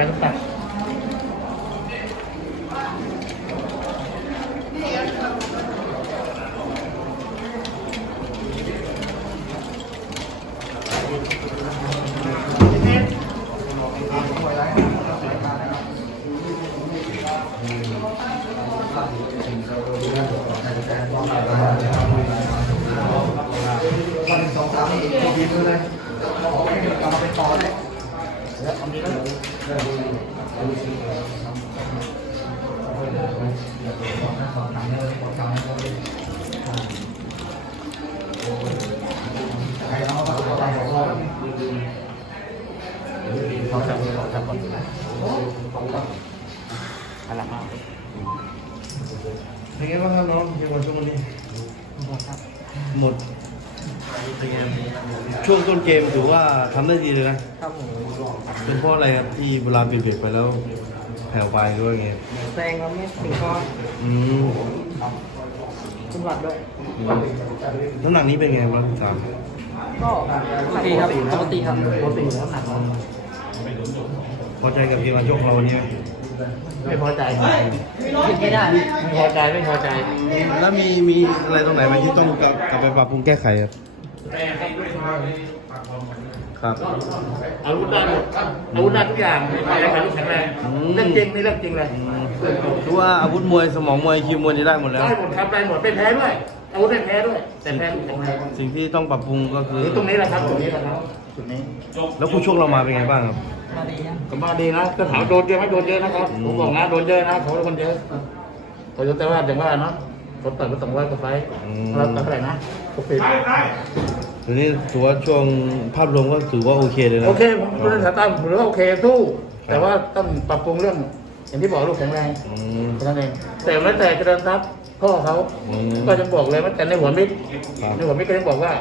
ต้องตัด เลยเอาไปกลับมาเป็นต่อเลยแล้วทำดีแล้วใครเอาไปเอาไปของเรา เขาจับเขาจับก่อนพลังมาก เป็นไงบ้างครับน้องเกมวันช่วงวันนี้ หมดเป็นไง ช่วงต้นเกมถือว่าทำได้ดีเลยนะครับผมเป็นเพราะอะไรครับที่เวลาเปลี่ยนเบรกไปแล้วแผ่วไปหรือว่าไงแซงเราไม่ถึงก็อืมจังหวัดด้วยน้ำหนักนี้เป็นไงบ้างสามก็ปกติครับปกติครับปกติแล้วหนักพอใจกับเกมการชกเราวันนี้ ไหมไม่พอใจคิดไม่ได้ไม่พอใจไม่พอใจ แล้วมีมีอะไรตรงไหนไหมที่ต้องกลับกลับไปปรับปรุงแก้ไขครับครับอาวุธได้หมดอาวุธได้ทุกอย่างไม่ไปแล้วแข็งแรงเรื่องจริงนี่เรื่องจริงเลยถือว่าอาวุธมวยสมองมวยคิวมวยนี่ได้หมดแล้วได้หมดครับได้หมดไม่แพ้ด้วยอาวุธไม่แพ้ด้วยแต่แพ้แข็งแรงสิ่งที่ต้องปรับปรุงก็คือตรงนี้แหละครับตรงนี้แหละครับ จุดนี้แล้วคู่ชกเรามาเป็นไงบ้างครับมาดีครับก็มาดีนะก็ถามโดนเยอะไหมโดนเยอะนะครับผมบอกนะโดนเยอะนะเขาเป็นคนเยอะเขาแต่ว่าอย่างว่าเนาะเขาต่อยมาสองร้อยกว่าไฟล์เราต่อยเท่าไหร่นะหกสิบทีนี้ถือว่าช่วงภาพรวมก็ถือว่าโอเคเลยนะโอเคผมดูในสายตาผมถือว่าโอเคสู้ แต่ว่าต้องปรับปรุงเรื่อง อย่างที่บอกลูกแข็งแรงอืมแค่นั้นเองแต่ไม่แต่เจริญทรัพย์พ่อเขาอืมก็จะบอกเลยว่าแต่ในหัวมิตรครับในหัวมิตรก็ยังบอกว่า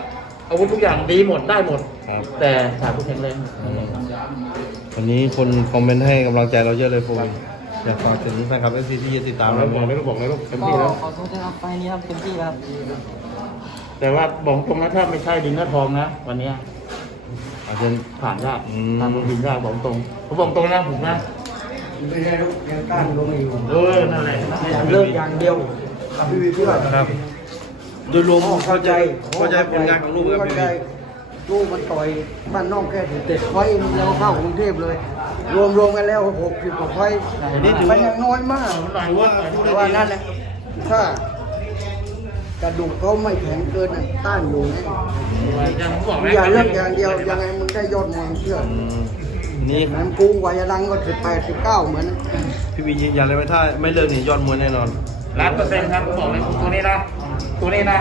อาวุธทุกอย่างดีหมดได้หมด ครับ แต่ขาดผู้แข็งแรงวันนี้คนคอมเมนต์ให้กำลังใจเราเยอะเลยโฟนอยากฝากถึงแฟนคลับเอฟซีที่จะติดตามตามเราแล้วบอกเลยก็บอกเลยลูกเต็มก็ที่แล้ว ขอโทษนะครับไฟนี้ครับเต็มที่ครับ แต่ว่าบอกตรงนะถ้าไม่ใช่ดินเนื้อทองนะ วันเนี้ยอาจจะ ผ่านยากอืม ผ่านลงดินยากบอกตรงผมบอกตรงนะผมนะไม่ใช่ลูกยังต้านลงอยู่เออนั่นแหละเลิกอย่างเดียวพี่วิเพื่อนครับ โดยรวมเข้าใจเข้าใจผลงานของลูกครับเข้าพี่ใจลูกมันต่อยบ้านนอกแค่ถึงเจ็ดไฟล์แล้วเข้ากรุงเทพเลย รวมรวมกันแล้วหกสิบกว่าไฟล์อันนี้ถือมัว่านยังน้อยมากหน่อยว่าหน่อยแต่ว่านั่นแหละถ้ากระดูกเขาไม่แข็งเกินน่ะต้านอยู่แน่อย่างผมบอกนะอย่าเลิกอย่างเดียวยังไงมึงได้ยอดมวยเชื่ออืมนี่นั้นกูกว่าจะดังก็สิบแปดสิบเก้าเหมือน พี่วียืนยันเลยว่าถ้าไม่เลิกนี่ยอดมวยแน่นอนล้านเปอร์เซ็นต์ครับผมบอกเลยตัวนี้นะ ตัวนี้นะ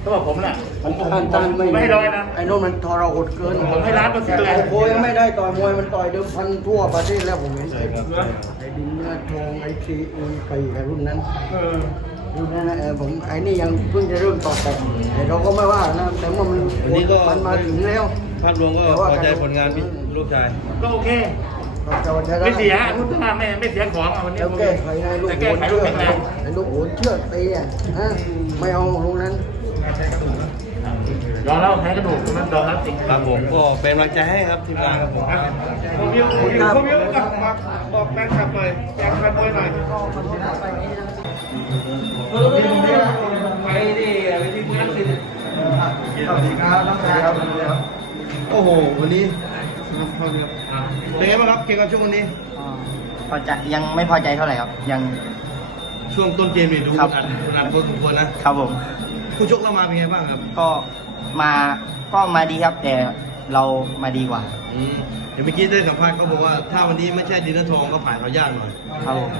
เขาบอกผมเนี่ยผมผมต้านผต้านมไม่ไม่ให้ร้อยนะไอ้โน่นมันทรหดเกินผมให้ล้านเปอร์เซ็นต์เลยโอ้โหยังไม่ได้ต่อยมวยมันต่อยเดิมพันทั่วประเทศแล้วผมเห็นใช่ครับไอ้ดินเนื้อทองไอ้ทีไอ้ไก่ไอ้รุ่นนั้นเออรุ่นนั้นนะเออผมไอ้นี่ยังเพิ่งจะเริ่มต่อแต่แต่เราก็ไม่ว่านะแต่ว่ามันวันนี้ก็มันมาถึงแล้วภาพรวมก็พอใจผลงานพี่ลูกชายก็โอเค เราจะวันชนะไม่เสียพูดถึงว่าไม่ไม่เสียของอะวันนี้แล้วแก้ไขในลูกแต่โหแก้นไขลูเชืกอกแข็งแรงไอ้ลูกโหนเชือกตีอะฮะไม่เอาลูกนั้น ยอมแล้วแพ้กระดูกตรงนั้นยอมรับจริงครับผมก็เป็นกำลังใจให้ครับทีมงานครับผมผมยิ้มผมยิ้มผมยิ้มบอกบอกแฟนคลับหน่อยอยากแฟนมวยหน่อยไปดิไปที่มือสิ โอ้โห วันนี้ เป็นไงบ้างครับเกมกับช่วงวันนี้พอใจยังไม่พอใจเท่าไหร่ครับ ยัง ช่วงต้นเกมนี่ดูครัอัดอัดพอสมควรนะครับผม ผู้ชกเรามาเป็นไงบ้างครับ ก็มาก็มาดีครับ แต่ เรามาดีกว่า อืมเดี๋ยวเมื่อกี้ได้สัมภาษณ์เขาบอกว่าถ้าวันนี้ไม่ใช่ดินเนอร์ทองก็ผ่านเขายากหน่อย ครับผม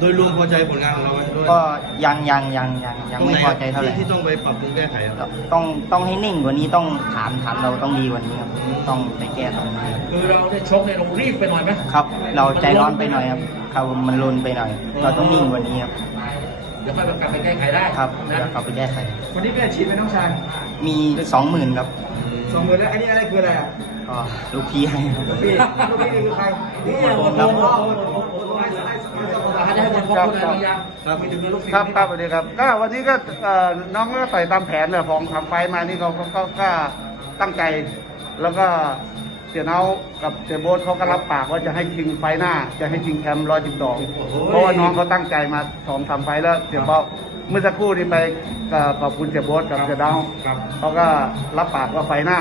โดยรวมพอใจผลงานของเราไหมด้วยก็ยังยังยังยังยังไม่พอใจเท่าไหร่ที่ที่ต้องไปปรับปรุงแก้ไขครับต้องต้องให้นิ่งกว่านี้ต้องถามถามเราต้องดีกว่านี้ครับ ต้องไปแก้ตรงนี้คือเราเนี่ยชกเนี่ยเรารีบไปหน่อยไหมครับ เราใจร้อนไปหน่อยครับครับมันรุนไปหน่อย เราต้องนิ่งกว่านี้ครับ เดี๋ยวค่อยกลับไปแก้ไขได้ครับนะแล้วกลับไปแก้ไข วันนี้เป็นอาชีพเป็นน้องชายมีสองหมื่นครับ สองหมื่นแล้ว อันนี้อะไรคืออะไรอะก็ลูกพี่ให้ครับพี่ลูกพี่นี่คือใครนี่ผมครับให้คนพบคนอะไรยังครับมีถึงลูกศิษย์ครับครับสวัสดีครับก็วันนี้ก็เอ่อน้องก็ใส่ตามแผนเลยของทำไฟมานี่เขาก็ก็ก็ตั้งใจ แล้วก็สียเนากับเสียโบ๊ทเขาก็รับปากว่าจะให้ชิงไฟล์หน้า จะให้ชิงแชมป์ร้อยสิบสองเพราะว่าน้องเขาตั้งใจมาสองสามไฟล์แล้วเสียเบา เมื่อสักครู่นี้ไปก็ขอบคุณเสียโบ๊ทกับเสียเนาครับเขาก็รับปากว่าไฟล์หน้า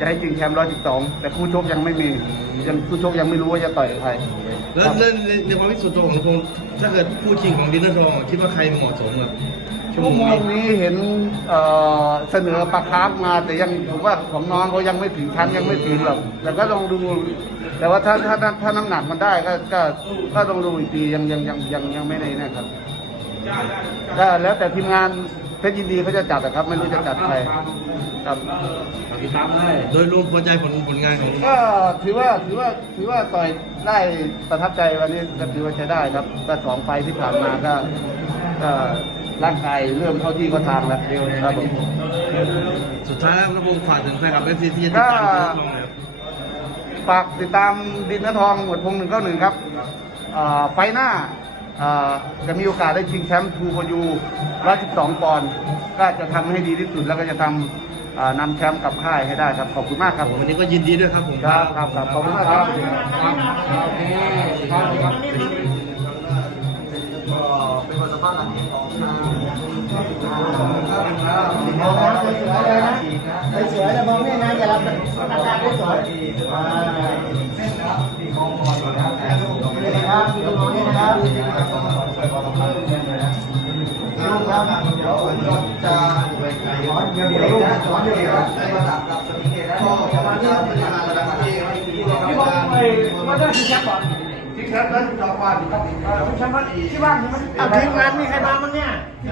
จะให้ชิงแชมป์ร้อยสิบสองแต่คู่ชกยังไม่มียังคู่ชกยังไม่รู้ว่าจะต่อยกับใคร แล้วแล้วในในความพิสูจน์ตัวของพงษ์ถ้าเกิดผู้ชิงของดินเนอร์ทองคิดว่าใครเหมาะสมกับชั่วชั่วโมโมงงนี้นี้เห็นเอ่อเสนอปลาคาร์ฟมาแต่ยังผมว่าของน้องเขายังไม่ถึงชั้นยังไม่ถึงหรอกแต่ก็ลองดู แต่ว่าถ้าถ้าถ้าถ้าน้ำหนักมันได้ก็ก็ก็ต้องดูอีกทียังยังยังยังยังไม่ได้นะครับ ก็แล้วแต่ทีมงานเพชรยินดีเขาจะจัดนะครับ ไม่รู้จะจัดใครครับติดตามได้โดยรวมพอใจผลผลงานของก็ถือว่าถือว่าถือว่าต่อยได้ประทับใจวันนี้ก็ถือว่าใช้ได้ครับก็สองไฟล์ที่ผ่านมาก็ก็ร่างกายเริ่มเข้าที่เข้าทางแล้วครับผมสุดท้ายแล้วน้องพงษ์ฝากถึงแฟนคลับเอฟซีที่จะติดตามดินเนอร์ทองหน่อยครับฝากติดตามดินเนอร์ทองหมวดพงหนึ่งเก้าหนึ่งครับเอ่อไฟล์หน้าเอ่อ จะมีโอกาสได้ชิงแชมป์ทูพยู112ปอนด์ก็จะทำให้ดีที่สุดแล้วก็จะทำเอ่อนำแชมป์กลับค่ายให้ได้ครับ ขอบคุณมากครับผมวันนี้ก็ยินดีด้วยครับผมครับครับครับขอบคุณมากครับโอเคครับครับเป็นคนสภาพหลังของทางสวยๆแล้วมองนี่นะอย่ารับอาการไม่สวยนี่นะ ครับดูตรงนี้นะครับลุงครับเดี๋ยวจะสอนเดี๋ยวเดี๋ยวลูกสอนเดี๋ยวเดี๋ยวมาตัดกับสมิเกตแล้วประมาณนี้เป็นงานระดับประเทศที่บอกไปมาได้ที่แชมป์ก่อนที่แชมป์นั้นจอมวันครับที่บ้านที่บ้านทีมงานมีใครมาบ้างเนี่ย